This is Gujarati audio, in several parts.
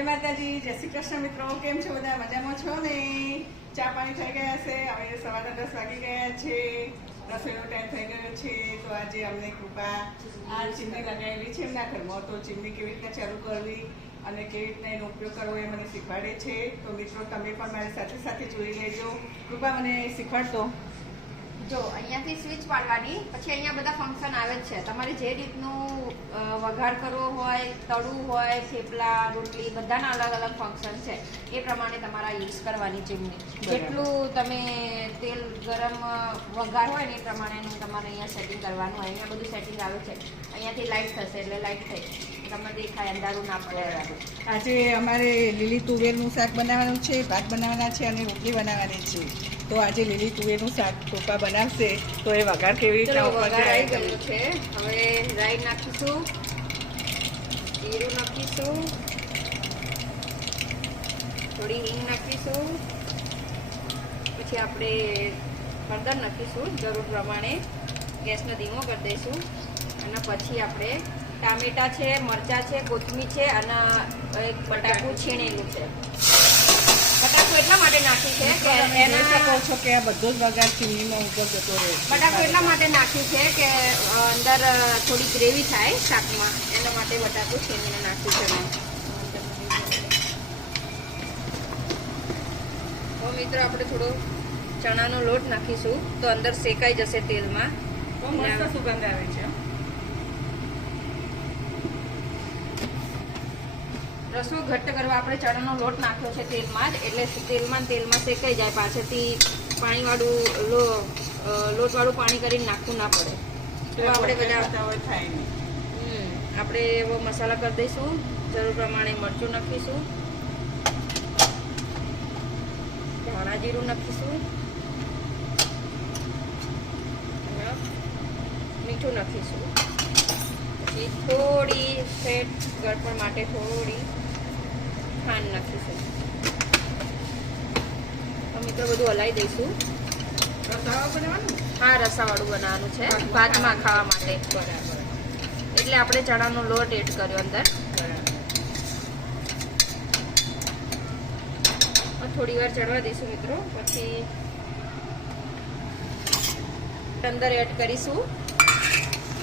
જય માતાજી, જય શ્રી કૃષ્ણ મિત્રો. કેમ છો બધા? મજામાં છો ને? ચા પાણી થઈ ગયા છે? હવે સવારના 10 વાગી ગયા છે. રસોઈનો ટાઈમ થઈ ગયો છે. તો આજે અમને કૃપા આ ચીમની લગાવેલી છે એમના ઘરમાં. તો ચીમની કેવી રીતના ચાલુ કરવી અને કેવી રીતના એનો ઉપયોગ કરવો એ મને શીખવાડે છે. તો મિત્રો તમે પણ મારી સાથે સાથે જોઈ લેજો. કૃપા મને શીખવાડતો. જો અહીંયાથી સ્વિચ પાડવાની, પછી અહીંયા બધા ફંક્શન આવે જ છે. તમારે જે રીતનું વઘાર કરવો હોય, તળવું હોય, થેપલા, રોટલી, બધાના અલગ અલગ ફંક્શન છે. એ પ્રમાણે તમારા યુઝ કરવાની ચીમની. જેટલું તમે તેલ ગરમ વઘાર હોય ને એ પ્રમાણેનું તમારે અહીંયા સેટિંગ કરવાનું હોય. અહીંયા બધું સેટિંગ આવે છે. અહીંયાથી લાઇટ થશે એટલે લાઇટ થઈ તમને દેખાય, અંધારું ના પડે. આજે અમારે લીલી તુવેરનું શાક બનાવવાનું છે, ભાત બનાવવાના છે અને રોટલી બનાવવાની છે. તો આજે લીલી તુવેરનું શાક કૃપા બનાવશે. તો એ વઘાર કેવી રીતના વઘાર આવી ગયું છે. હવે રાઈ નાખીશું, જીરું નાખીશું, થોડી હિંગ નાખીશું, પછી આપણે હળદર નાખીશું જરૂર પ્રમાણે. ગેસનો ધીમો કરી દઈશું અને પછી આપણે ટામેટા છે, મરચાં છે, કોથમીર છે અને એક બટાકું છીણેલું છે. બટાકું એટલા માટે નાખ્યું છે કે એને કહો છો કે આ બધો જ વઘાર ચીમનીમાં ઉપર જતો રહે. બટાકું એટલા માટે નાખ્યું છે કે અંદર થોડી ગ્રેવી થાય શાકમાં, એના માટે બટાકું છીણીને નાખ્યું છે મેં. તો મિત્રો આપણે થોડો ચણાનો લોટ નાખીશું તો અંદર શેકાઈ જશે તેલમાં. બહુ મસ્ત સુગંધ આવે છે. રસો ઘટ્ટ કરવા આપણે ચણાનો લોટ નાખ્યો છે તેલમાં જ, એટલે તેલમાં શેકાઈ જાય. પાછળથી પાણીવાળું લોટવાળું પાણી કરીને નાખવું ના પડે. તો આપણે બધા થાય આપણે એવો મસાલા કરી દઈશું. જરૂર પ્રમાણે મરચું નાખીશું, ધાણા જીરું નાખીશું, મીઠું નાખીશું, પછી થોડી ફેટ ગળપણ માટે થોડી ખાંડ નાખીશું. તો મિત્રો બધું હલાવી દઈશું. હા, રસાવાળું બનાવવાનું છે, ભાતમાં ખાવા માટે. બરાબર. એટલે આપણે ચણાનો લોટ એડ કર્યો અંદર. થોડી વાર ચડવા દઈશું મિત્રો. પછી અંદર એડ કરીશું.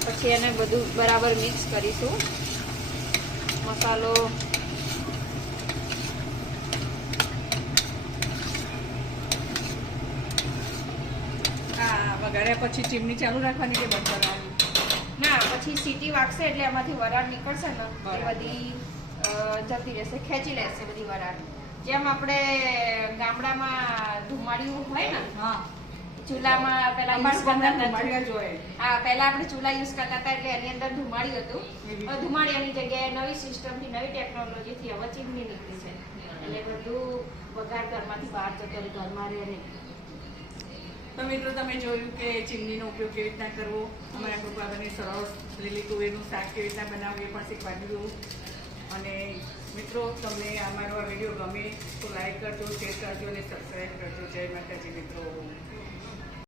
પછી એને બધું બરાબર મિક્સ કરીશું. મસાલો વઘાર્યા પછી ચીમની ચાલુ રાખવાની કે બંધ કરવાની? ના, પછી સીટી વાગશે એટલે એમાંથી વરાળ નીકળશે ને એ બધી જતી રહેશે, ખેંચી લેશે બધી વરાળ. જેમ આપણે ગામડામાં ધુમાડિયું હોય ને, ચૂલામાં પેલા યુઝ કરતા હતા. પહેલા આપણે ચૂલા યુઝ કરતા હતા એટલે એની અંદર ધુમાડી હતું. ધુમાડિયાની જગ્યાએ નવી સિસ્ટમથી, નવી ટેકનોલોજીથી હવે ચીમની નીકળી છે. એટલે બધું વઘાર ઘરમાંથી બહાર જતો રહે, ઘરમાં રહે નહીં. તો મિત્રો તમે જોયું કે ચીમનીનો ઉપયોગ કેવી રીતના કરવો. અમારા કૃપાબેને સરસ લીલી તુવેરનું શાક કેવી રીતના બનાવવું એ પણ શીખવાડી દીધું. અને મિત્રો તમને અમારો આ વિડીયો ગમે તો લાઈક કરજો, શેર કરજો અને સબસ્ક્રાઈબ કરજો. જય માતાજી મિત્રો.